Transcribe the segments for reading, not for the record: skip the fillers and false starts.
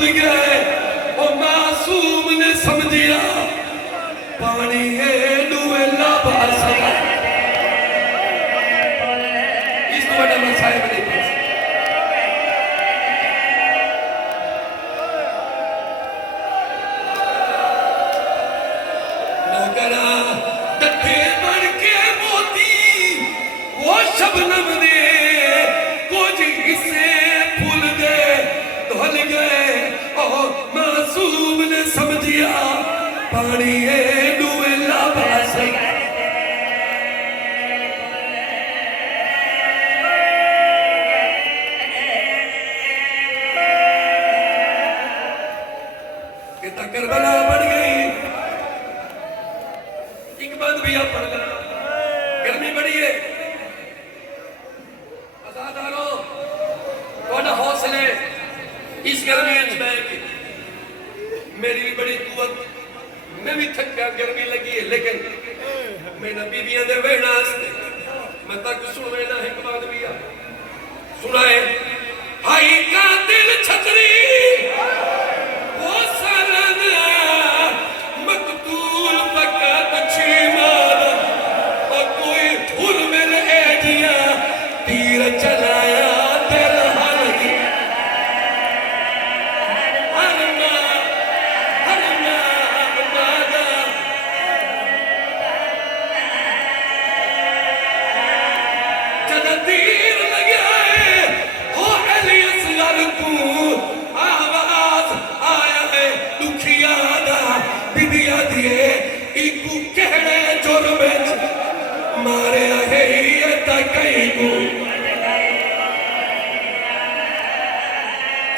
بھول گئے وہ معصوم نے سمجھیا پانی ہے دوے لابا سکا اس تو بڑا مسائل نہیں پڑھ سکتا نوکرہ ڈٹھے بڑھ کے موتی وہ شبنم دے کچھ حصے پھول دے دھل گئے اور معصوم نے سمجھیا پانی ہے دوے لابا سکا کربلا بڑھ گئی ایک بات بھی آپ پڑھ گئے گرمی بڑھی ہے ازاداروں بڑا حوصلے اس گرمی انجمائے کی میری بھی بڑی قوت میں بھی تھک گیا گرمی لگی ہے لیکن میں نبی بھی اندھے وینا ہستے میں تک سن وینا ہے ایک بات بھی آپ سنائے ہائی کا دل چھتری وہ سرنا مقتول فقط چھیمان اور کوئی دھول میں رہے دیا تیر چلایا دل ہر گیا ہرنا مادا جدہ تیر لگیا ہے ہو علی اصغر کو آواز آیا ہے دکھیا دا بیدیا دیئے ایکو کہنے جرمت مارے آگے یہ تکئی کو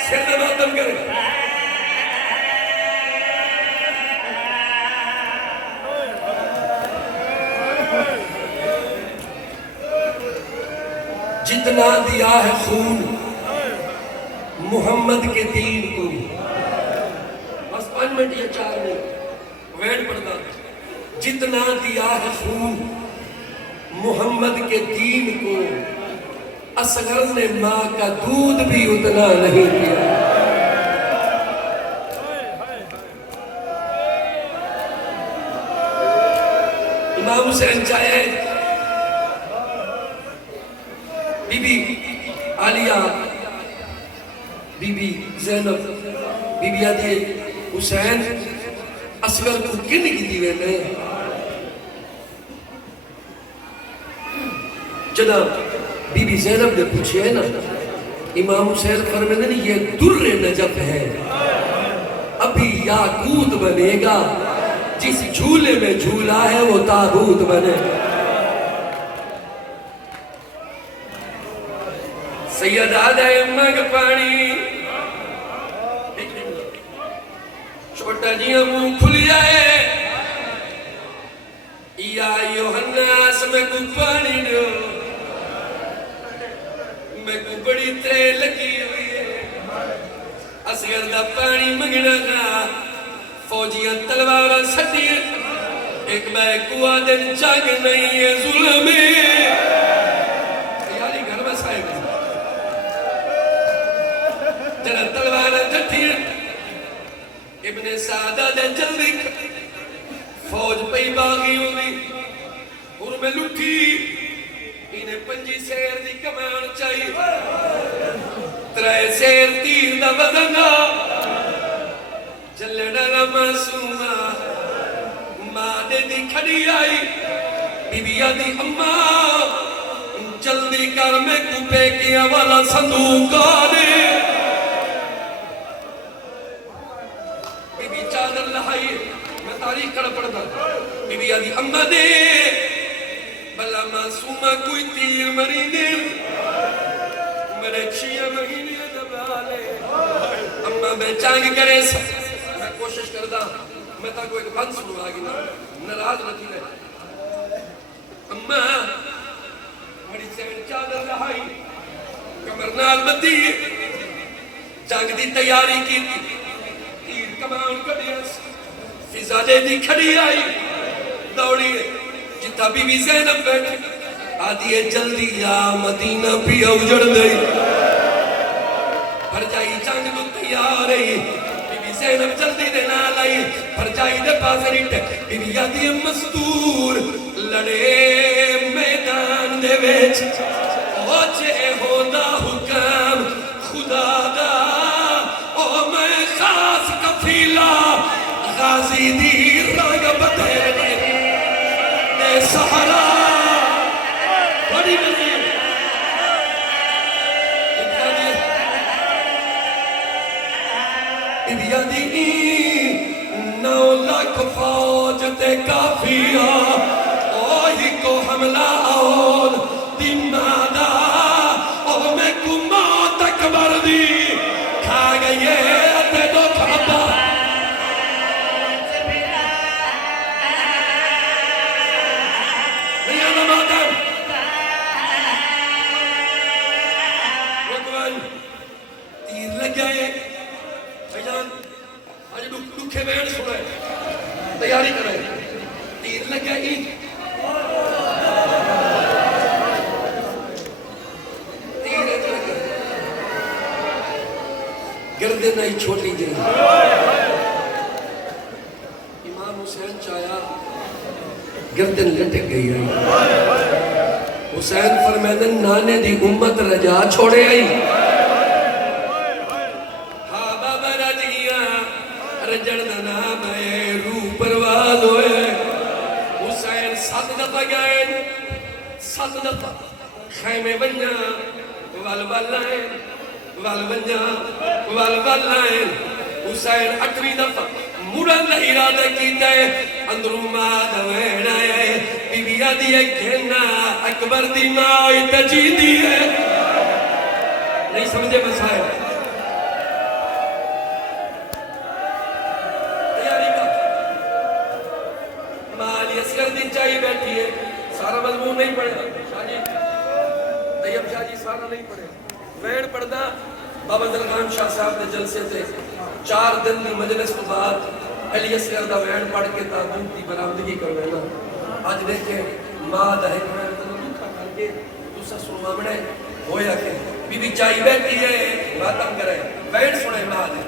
سیدہ ماتم کرے جتنا دیا ہے خون محمد کے دین کو بس 5 منٹ یا 4 منٹ ویڈ پڑھتا جتنا دیا ہے خون محمد کے دین کو اصغر نے ماں کا دودھ بھی اتنا نہیں دیا امام حسین چاہے Bibi Aliya Bibi Zainab Bibi آدھے حسین اصغر کو کن کی دیوے میں جناب بی بی زینب نے پوچھے ہے نا امام حسین فرمانے نہیں یہ در نجف ہے ابھی یاقوت بنے گا جس جھولے میں جھولا ہے وہ تابوت بنے گا سید آدھے مگ پانی چھوٹا جی منہ کھل جائے یا یوحناس میں کو پانی دو میں کو بڑی ترے لگی ہوئی ہے اصغر دا پانی منگنا گا فوجیاں تلوارہ سٹی ایک میں کوا دن جاگ نہیں ہے ظلمے یاری گھر میں سائے گا جنہ تلوارہ جٹھی ابن سعدہ دے جلدی فوج پئی باغی ہوئی اور میں لٹھی انہیں 5 سیر دی کمان چاہی 3 سیر تیر دا بدنگا جلے ڈالا معصومہ ماں دے دی کھڑی آئی بی بی آدھی اماں جلدی کر میں کوپے کیا والا صندوق آنے میں تاریخ کڑا پڑھتا بی بی آدھی اممہ دے بلا معصومہ کوئی تیر مری دے میرے 6 مہینے دبالے اممہ میں چانگ کرے میں کوشش کرتا میں تا کوئی ایک بند سنو آگی ناراض رکھی لے اممہ میری سیون چادر لہائی کمرنال مدی چانگ دی تیاری کی تیر کمان کڑیاں فضا دے دی کھڑی آئی دوڑی جتا بی بی زینب بیٹھ آدھی جلدی یا مدینہ بھی اجڑ گئی پر جائی جنگ نو تیار ہے لائی پرجائی دے پاس ریٹے بی آدھی مستور لڑے میدان دے ویچ اوچے ہوندہ حکم خدا دا او میں خاص کفیلہ غازی دی رنگ بدے دے سہرا بڑی بڑی نو لاکھ فوج تے کافیا اوہی کو حملہ آون دی مادا او میں کو موت اکبر دی کھا گئے تے دو کھابا میانا مادم رکوان تیر لگ گئے آج دکھے بیڑ سنے تیاری کریں تیر لگا عید تیر لگا گردن آئی چھوٹی جائے امام حسین چاہیا گردن لٹک گئی آئی حسین فرمیدن نانے دی امت رجا چھوڑے آئی جڑنا میں روح پرواز ہوئے حسین 7 دفعہ گئے 7 دفعہ خیمے بنیا والوال لائن حسین 8ویں دفعہ مرن ارادہ کیتا ہے اندروں ماد وین آئے بی بی آدھی ہے گھنا اکبر دی مائی تجیدی ہے نہیں سمجھے مسائل چاہیے بیٹھی ہے سارا مضمون نہیں پڑھے شاہ جی طیب شاہ جی سارا نہیں پڑھے وین پڑھنا بابا درغان شاہ صاحب نے جلسے تھے 4 دن دی مجلس کو بعد علی اصغر دا وین پڑھ کے تابوت دی برآمدگی کر لینا آج دیکھیں ماں دا حکمت دکھا کر کے دوسرا سنوا بڑھے ہویا کہ بی بی چاہیے بیٹھی ہے ماتم کرے وین سنے ماں دے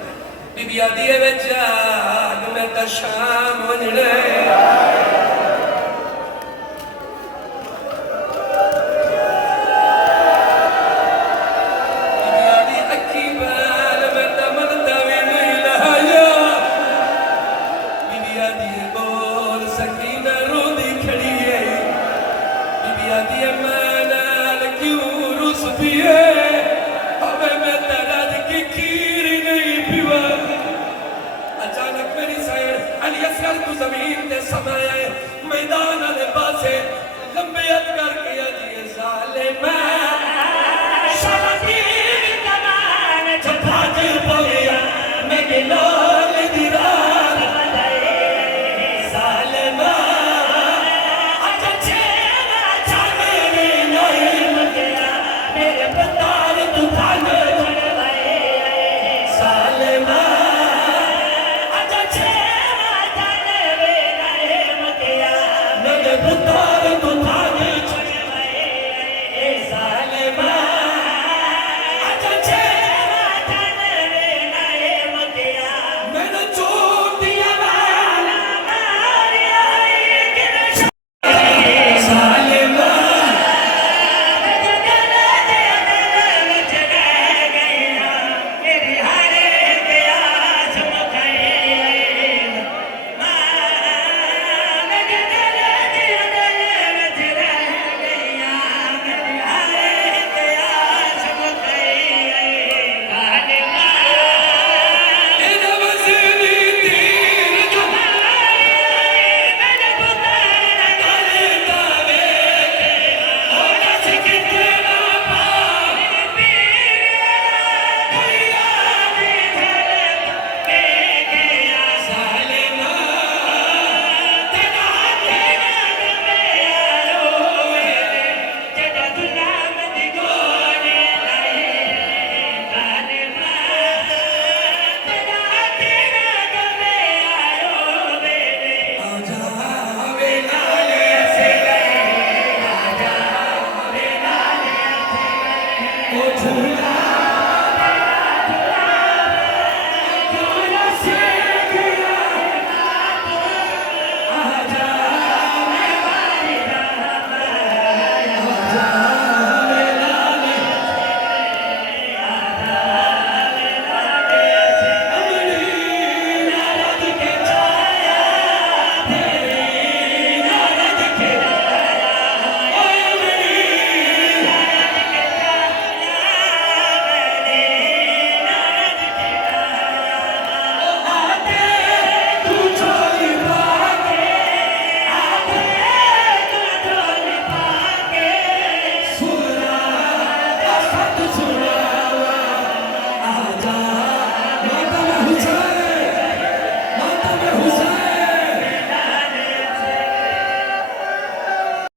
بی بی آدھی ہے بچہ آگ میں تا شام ونجڑے زمین دے سمائے میدان آلے پاسے لمبیت کر کے آجیے ظالم